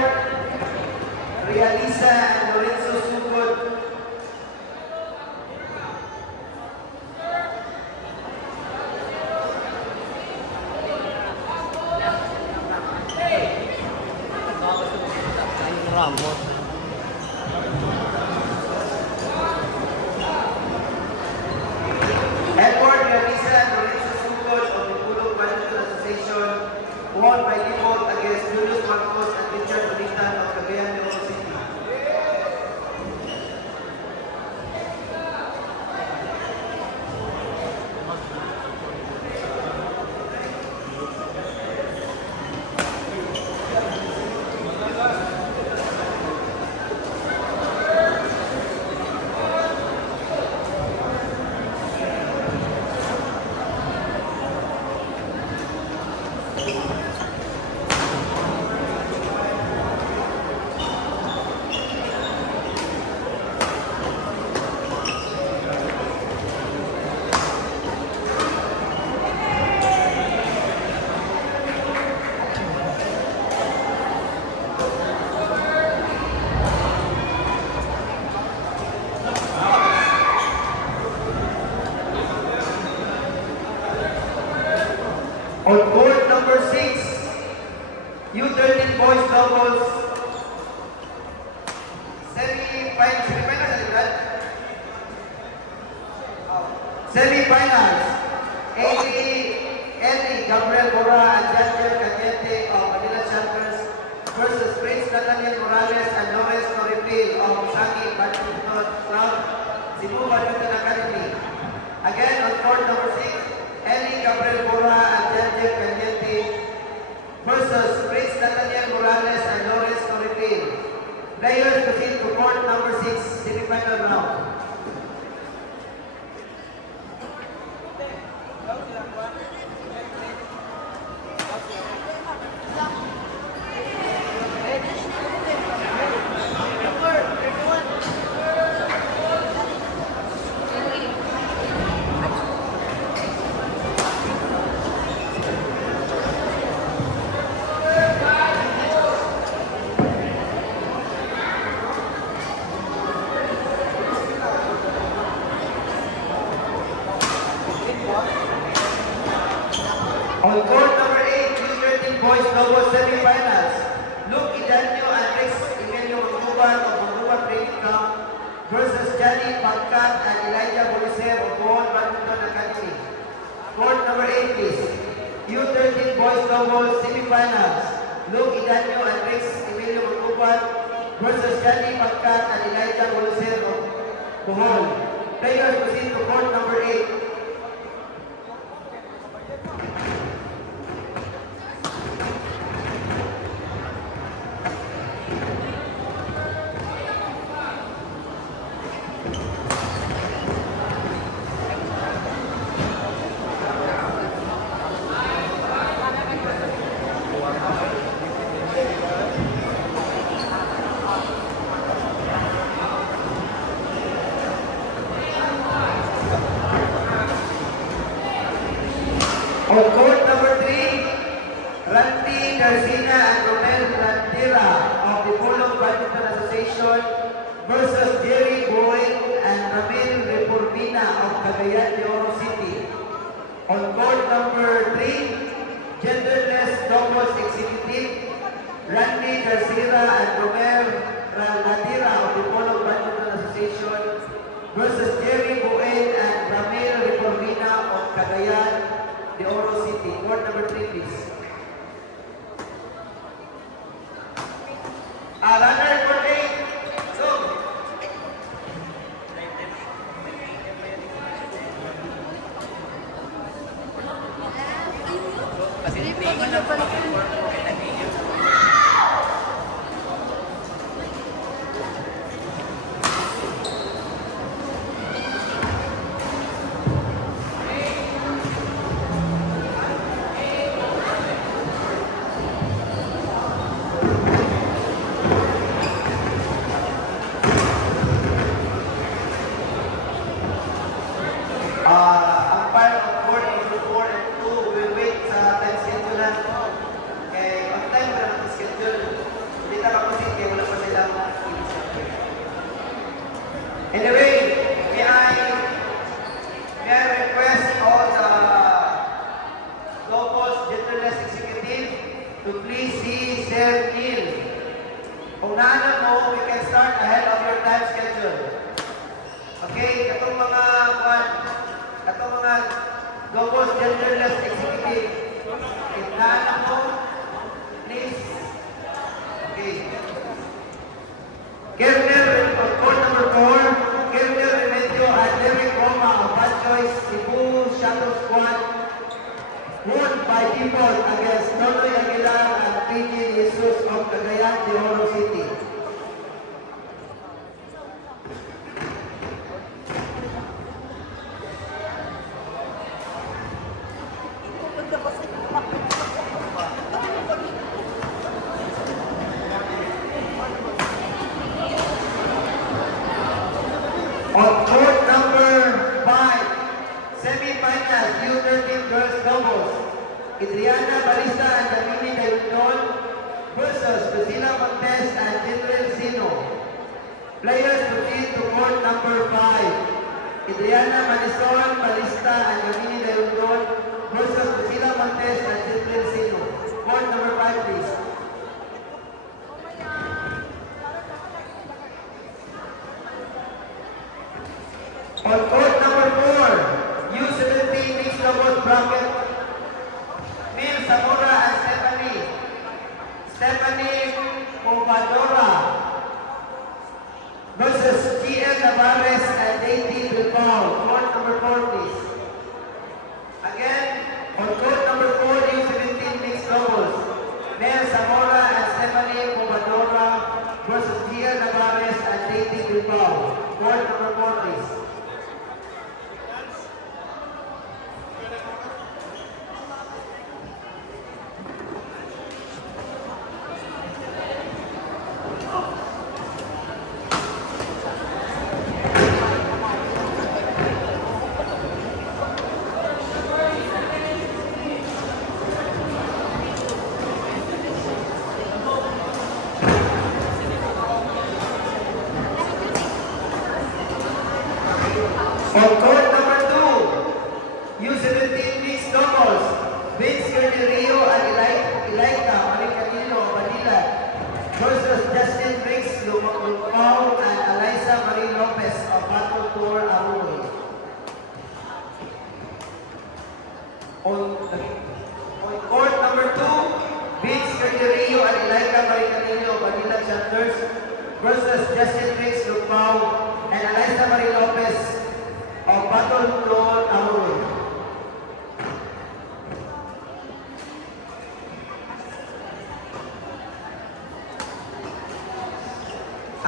Edward Realisa and Lorenzo Sugod. Ramos. Edward Realisa and Lorenzo Sugod of the Pulong Biological Association won by default against Julius Marcos and Richard Olitan of Cagayan de Oro City. On court number 6, U13 boys doubles, semi-finals, Eddie Gabriel Bora and Daniel Caliente of Manila Champions versus Prince Nathaniel Morales and Lawrence Torripil of Shangi Badminton Club, Cebu Badminton Academy. Again, on court number 6, Eddie Gabriel Bora and Daniel Caliente versus Prince Nathaniel Morales and Lawrence Torripil. Players proceed to court number 6, semi-final round. On court number 8, U13 boys doubles semi-finals, Luke Idanio and Rex Emilio Montuban of Montuban Training Camp versus Johnny Pagkat and Elijah Bolicer of Bohol Badminton Academy. Court number 8 please. U13 boys doubles semi-finals, Luke Idanio and Rex Emilio Montuban versus Johnny Pagkat and Elijah Bolicer of Bohol. Players proceed to court number 8. On court number 3, Randy Garcina and Romel Plantera of the Pulong Badminton Association versus Jerry Boyd and Ramil Reformina of Cagayan de Oro City. On court number 3, genderless doubles executive, Randy Garcina and Romel Plantera of the Pulong Badminton Association versus Jerry Boyd and Ramil Reformina of Cagayan de Oro City. Court number 3, please. Runner court 8. Go. Umpire of court number 4 and 2 will wait sa time schedule. Kung naanan mo, we can start ahead of your time schedule. Okay, katong mga global genderless executive. If naanan mo, please. Okay. Kernel, court number 4, Kernel Remedyo at Derek Roma of Bad Choice, Cebu Shuttle Squad, won by default against Nonoy Aguilar and PG Jesus of Cagayan de Oro City. On court number 5, semi-finals, U13 girls doubles, Adriana Barista and Damini Dayundon versus Lucila Montes and Jindrel Sino. Players proceed to court number 5, Adriana Marisol Barista and Damini Dayundon versus Lucila Montes and Jindrel Sino. Court number 5, please. On court number 4, U17 mixed doubles bracket, Mil Zamora and Stephanie Movadora versus GL Navarez and Daisy Bilbao. Court number 4, please. Again, on court number 4, U17 mixed doubles, Mil Zamora and Stephanie Movadora versus GL Navarez and Daisy Bilbao. Court number 4, please. On court number 2, U17 mixed doubles, Vince Carnerio and Elaita Maricalino Manila versus Justin Briggs Lumao and Eliza Marie Lopez of Battle Tour Aruy. On court number 2, Vince Carnerio and Elaita Maricalino Manila Chanters versus Justin Briggs Lumao and Eliza Marie Lopez of Battle Tour Aruy.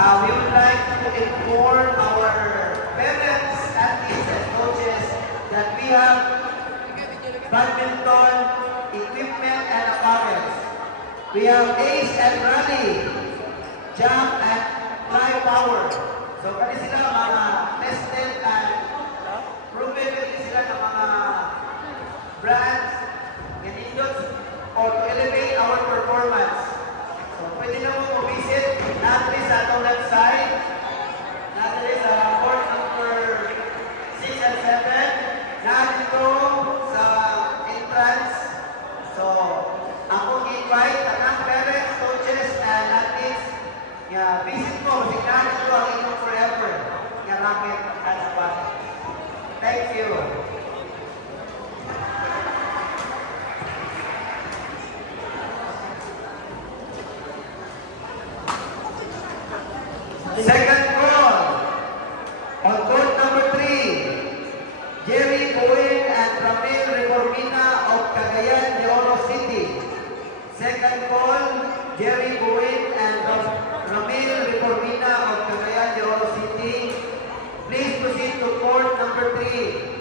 We would like to inform our parents, athletes, and coaches that we have badminton, equipment, and apparels. We have ace and rally, jump, and fly power. So, kani sila mga tested and proven kani sila ng mga brands and industry or to elevate our performance. So, pwede na mo visit natin sa atong website, natin sa court number 6 and 7, natin ito sa entrance. So, akong invite tanang parents, coaches, and athletes, visit ko, signarin ko ang inyong forever, nga racket at squad. Thank you. Second call. On court number 3, Jerry Bowen and Ramil Reformina of Cagayan de Oro City. Second call, Jerry Bowen and Ramil Reformina of Cagayan de Oro City. Please proceed to court number 3.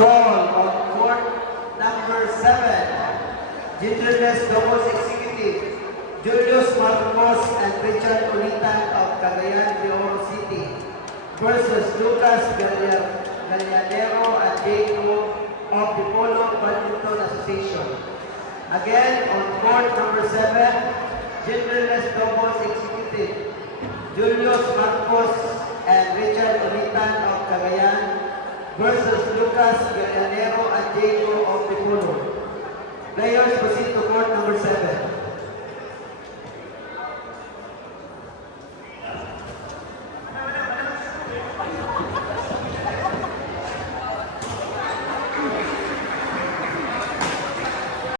Call on court number 7, Genderless Doubles Executive, Julius Marcos and Richard Ulitan of Cagayan de Oro City versus Lucas Galladero and Jacob of the Polo Badminton Association. Again, on court number 7, Genderless Doubles Executive, Julius Marcos